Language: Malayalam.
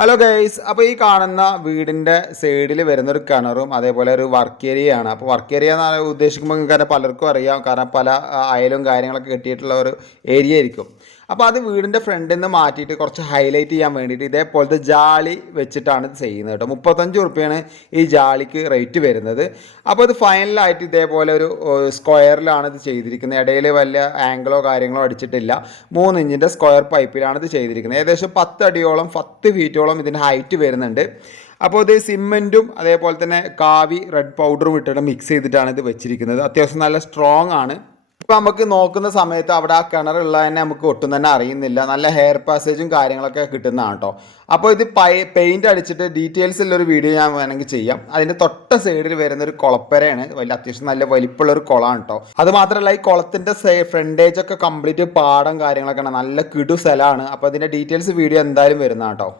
ഹലോ ഗൈസ്, അപ്പോൾ ഈ കാണുന്ന വീടിൻ്റെ സൈഡിൽ വരുന്നൊരു കിണറും അതേപോലെ ഒരു വർക്ക് ഏരിയ ആണ്. അപ്പോൾ വർക്ക് ഏരിയ എന്ന് ഉദ്ദേശിക്കുമ്പോൾ നിങ്ങൾക്ക് പലർക്കും അറിയാം, കാരണം പല അയലും കാര്യങ്ങളൊക്കെ കെട്ടിയിട്ടുള്ള ഒരു ഏരിയ ആയിരിക്കും. അപ്പോൾ അത് വീടിൻ്റെ ഫ്രണ്ടിൽ നിന്ന് മാറ്റിയിട്ട് കുറച്ച് ഹൈലൈറ്റ് ചെയ്യാൻ വേണ്ടിയിട്ട് ഇതേപോലത്തെ ജാളി വെച്ചിട്ടാണ് ഇത് ചെയ്യുന്നത് കേട്ടോ. 35 ഈ ജാളിക്ക് റേറ്റ് വരുന്നത്. അപ്പോൾ ഇത് ഫൈനലായിട്ട് ഇതേപോലെ ഒരു സ്ക്വയറിലാണ് ഇത് ചെയ്തിരിക്കുന്നത്. ഇടയിൽ വലിയ ആംഗിളോ കാര്യങ്ങളോ അടിച്ചിട്ടില്ല. 3 ഇഞ്ചിൻ്റെ സ്ക്വയർ പൈപ്പിലാണ് ഇത് ചെയ്തിരിക്കുന്നത്. ഏകദേശം 10 അടിയോളം 10 ഫീറ്റോളം ഇതിൻ്റെ ഹൈറ്റ് വരുന്നുണ്ട്. അപ്പോൾ ഇത് സിമെൻറ്റും അതേപോലെ തന്നെ കാവി റെഡ് പൗഡറും ഇട്ടിട്ട് മിക്സ് ചെയ്തിട്ടാണ് ഇത് വെച്ചിരിക്കുന്നത്. അത്യാവശ്യം നല്ല സ്ട്രോങ് ആണ്. ഇപ്പോൾ നമുക്ക് നോക്കുന്ന സമയത്ത് അവിടെ ആ കിണറുള്ള തന്നെ നമുക്ക് ഒട്ടും തന്നെ അറിയുന്നില്ല. നല്ല ഹെയർ പാസേജും കാര്യങ്ങളൊക്കെ കിട്ടുന്നതാണ് കേട്ടോ. അപ്പോൾ ഇത് പെയിൻറ് അടിച്ചിട്ട് ഡീറ്റെയിൽസ് ഉള്ളൊരു വീഡിയോ ഞാൻ വേണമെങ്കിൽ ചെയ്യാം. അതിൻ്റെ തൊട്ട സൈഡിൽ വരുന്നൊരു കുളപ്പരയാണ്. അത്യാവശ്യം നല്ല വലിപ്പമുള്ളൊരു കുളമാണ് കേട്ടോ. അത് മാത്രമല്ല ഈ കുളത്തിൻ്റെ ഫ്രണ്ടേജ് ഒക്കെ കംപ്ലീറ്റ് പാടം കാര്യങ്ങളൊക്കെയാണ്. നല്ല കിടു സ്ഥലമാണ്. അപ്പോൾ അതിൻ്റെ ഡീറ്റെയിൽസ് വീഡിയോ എന്തായാലും വരുന്നതാണ് കേട്ടോ.